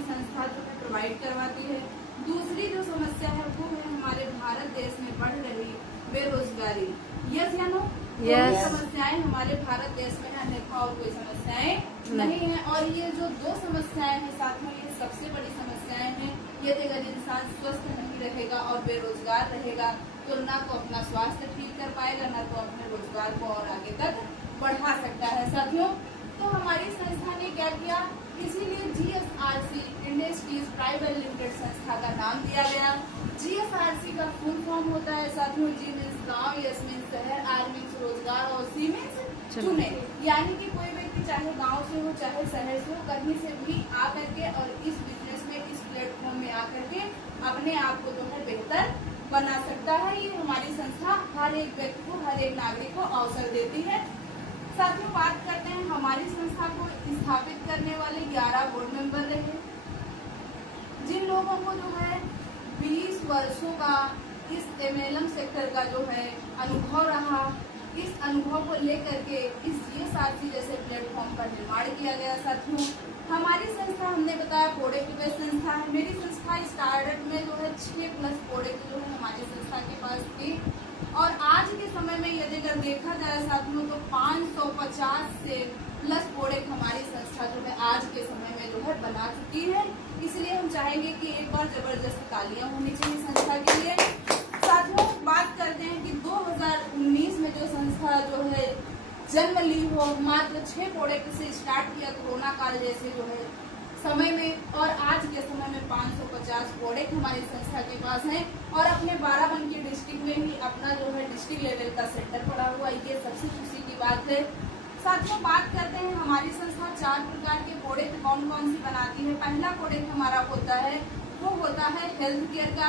आपकी संस्था जो है प्रोवाइड करवाती है। दूसरी जो समस्या है वो है हमारे भारत देश में बढ़ रही बेरोजगारी। यस या नो? Yes. समस्याएं हमारे भारत देश में है, अन्यथा और कोई समस्याएं नहीं है। और ये जो दो समस्याएं हैं साथ में, ये सबसे बड़ी समस्याएं हैं। यदि अगर इंसान स्वस्थ नहीं रहेगा और बेरोजगार रहेगा तो ना तो अपना स्वास्थ्य ठीक कर पाएगा, ना तो अपने रोजगार को और आगे तक बढ़ा सकता है। साथियों, तो हमारी संस्था ने क्या किया, इसीलिए GSRC इंडस्ट्रीज प्राइवेट लिमिटेड संस्था का नाम दिया गया। GSRC का फुल फॉर्म होता है साथियों, G मीन्स गाँव, S मीन्स शहर, R मीन्स रोजगार और C मीन्स चुने। यानी कि कोई व्यक्ति चाहे गांव से हो चाहे शहर से हो, कहीं से भी आकर के और इस बिजनेस में, इस प्लेटफॉर्म में आकर के अपने आप को जो है बेहतर बना सकता है। ये हमारी संस्था हर एक व्यक्ति को, हर एक नागरिक को अवसर देती है। साथियों, बात करते हैं हमारी संस्था को स्थापित करने वाले 11 बोर्ड मेंबर रहे, जिन लोगों को जो है 20 वर्षों का इस MLM सेक्टर का जो है अनुभव रहा। इस अनुभव को लेकर के इस GSRC जैसे प्लेटफॉर्म का निर्माण किया गया। साथियों, हमारी संस्था, हमने बताया प्रोडक्ट बेस्ड संस्था है। मेरी संस्था स्टार्टअप में जो है 6+ प्रोडक्ट जो है हमारी संस्था के पास थी, और आज के समय में यदि अगर देखा जाए साथियों तो 550 से प्लस प्रोडक्ट हमारी संस्था जो है आज के समय में जो है बना चुकी है। इसलिए हम चाहेंगे कि एक बार जबरदस्त तालियां होनी चाहिए संस्था के लिए। साथियों, बात करते हैं कि 2019 में जो संस्था जो है जन्म ली हो, मात्र 6 प्रोडक्ट से स्टार्ट किया कोरोना काल जैसे जो है समय में, और आज के समय में 550 प्रोडक्ट हमारी संस्था के पास हैं, और अपने बाराबंकी डिस्ट्रिक्ट में ही अपना जो है डिस्ट्रिक्ट लेवल का सेंटर पड़ा हुआ, ये सबसे खुशी की बात है। साथियों, बात करते हैं हमारी संस्था 4 प्रकार के प्रोडक्ट कौन कौन सी बनाती है। पहला प्रोडक्ट हमारा होता है वो होता है हेल्थ केयर का,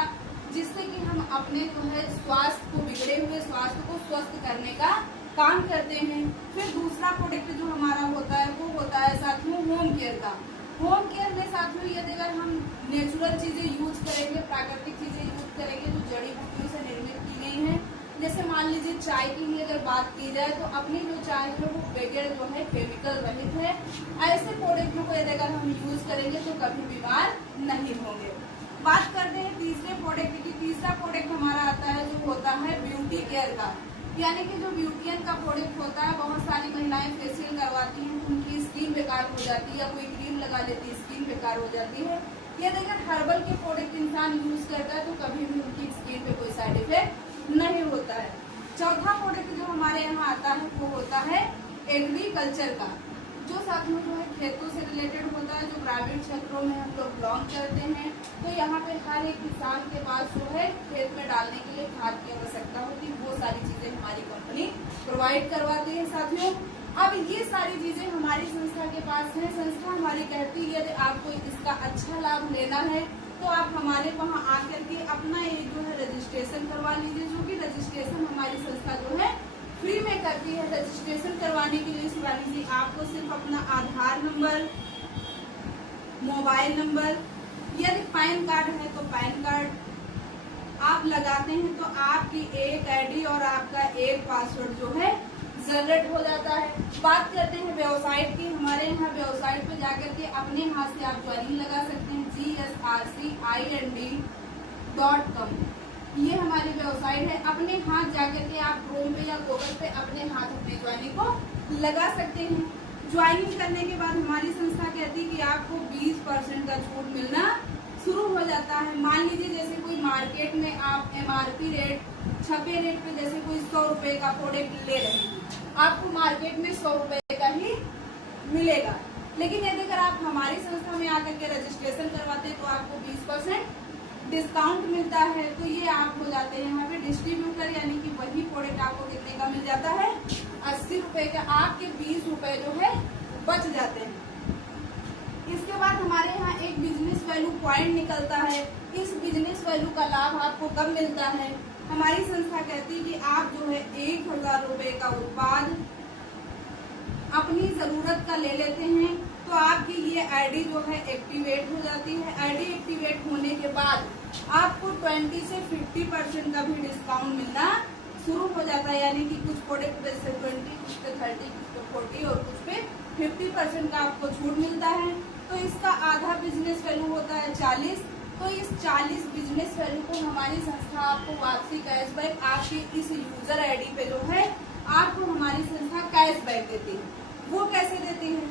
जिससे कि हम अपने जो है स्वास्थ्य को, बिगड़े हुए स्वास्थ्य को स्वस्थ करने का काम करते हैं। फिर दूसरा प्रोडक्ट जो हमारा होता है वो होता है साथियों होम केयर का। होम केयर में साथियों यदि अगर हम नेचुरल चीजें यूज करेंगे, प्राकृतिक चीजें यूज करेंगे जो जड़ी बूटियों से निर्मित की गई हैं, जैसे मान लीजिए चाय की ही अगर बात की जाए तो अपनी जो चाय है वो बगैर जो है केमिकल रहित है। ऐसे प्रोडक्टों को यदि अगर हम यूज करेंगे तो कभी बीमार नहीं होंगे। बात करते हैं तीसरे प्रोडक्ट की। तीसरा प्रोडक्ट हमारा आता है जो होता है ब्यूटी केयर का, यानी कि जो ब्यूटियन का प्रोडक्ट होता है, बहुत सारी महिलाएं फेशियल करवाती हैं, उनकी स्किन बेकार हो जाती है, या कोई क्रीम लगा लेती है, स्किन बेकार हो जाती है। यदि अगर हर्बल के प्रोडक्ट इंसान यूज करता है तो कभी भी उनकी स्किन पे कोई साइड इफेक्ट नहीं होता है। चौथा प्रोडक्ट जो हमारे यहाँ आता है वो होता है एग्रीकल्चर का, जो साथियों जो है खेतों से रिलेटेड होता है, जो ग्रामीण क्षेत्रों में हम लोग बिलोंग करते हैं। तो यहाँ पे हर एक किसान के पास जो है खेत में डालने के लिए खाद की आवश्यकता होती है, वो सारी चीजें हमारी कंपनी प्रोवाइड करवाती है। साथियों, अब ये सारी चीजें हमारी संस्था के पास है। संस्था हमारी कहती है यदि आपको इसका अच्छा लाभ लेना है तो आप हमारे वहाँ आकर के अपना एक जो है रजिस्ट्रेशन करवा लीजिए, जो कि रजिस्ट्रेशन हमारी संस्था जो है फ्री में करती है। रजिस्ट्रेशन करवाने के लिए शिवानी जी आपको सिर्फ अपना आधार नंबर, मोबाइल नंबर, यदि पैन कार्ड है तो पैन कार्ड आप लगाते हैं तो आपकी एक आईडी और आपका एक पासवर्ड जो है जनरेट हो जाता है। बात करते हैं वेबसाइट की। हमारे यहाँ वेबसाइट पे जाकर के अपने हाथ से आप ज्वाइनिंग लगा सकते हैं, GSRCIND.com। ये हमारी वेबसाइट है। अपने हाथ जाकर के आप क्रोम पे या गूगल पे अपने हाथ अपने ज्वाइनिंग को लगा सकते हैं। ज्वाइनिंग करने के बाद हमारी संस्था कहती है कि आपको 20% का छूट मिलना शुरू हो जाता है। मान लीजिए जैसे कोई मार्केट में आप MRP रेट, छपे रेट पे जैसे कोई 100 रुपए का प्रोडक्ट ले रहे हैं, आपको मार्केट में 100 रुपए का ही मिलेगा। लेकिन यदि अगर आप हमारी संस्था में आकर के रजिस्ट्रेशन करवाते हैं तो आपको 20% डिस्काउंट मिलता है। तो ये आप हो जाते हैं यहाँ पे डिस्ट्रीब्यूटर, यानी कि वही प्रोडक्ट आपको कितने का मिल जाता है, 80 रुपए का। आपके 20 रुपए जो है बच जाते हैं। इसके बाद हमारे यहाँ एक बिजनेस वैल्यू पॉइंट निकलता है। इस बिजनेस वैल्यू का लाभ आपको कब मिलता है? हमारी संस्था कहती है कि आप जो है 1000 रुपए का उत्पाद अपनी जरूरत का ले लेते हैं तो आपकी ये आईडी जो है एक्टिवेट हो जाती है। आईडी एक्टिवेट होने के बाद आपको 20 से 50% का भी डिस्काउंट मिलना शुरू हो जाता है, यानी कि कुछ प्रोडक्ट पे से 20, कुछ पे 30, कुछ पे 40 और कुछ पे 50% का आपको छूट मिलता है। तो इसका आधा बिजनेस वैल्यू होता है 40। तो इस 40 बिजनेस वैल्यू को हमारी संस्था आपको वापसी कैशबैक आपके इस यूजर आईडी पे जो है आपको हमारी संस्था कैशबैक देती है। वो कैसे देती है?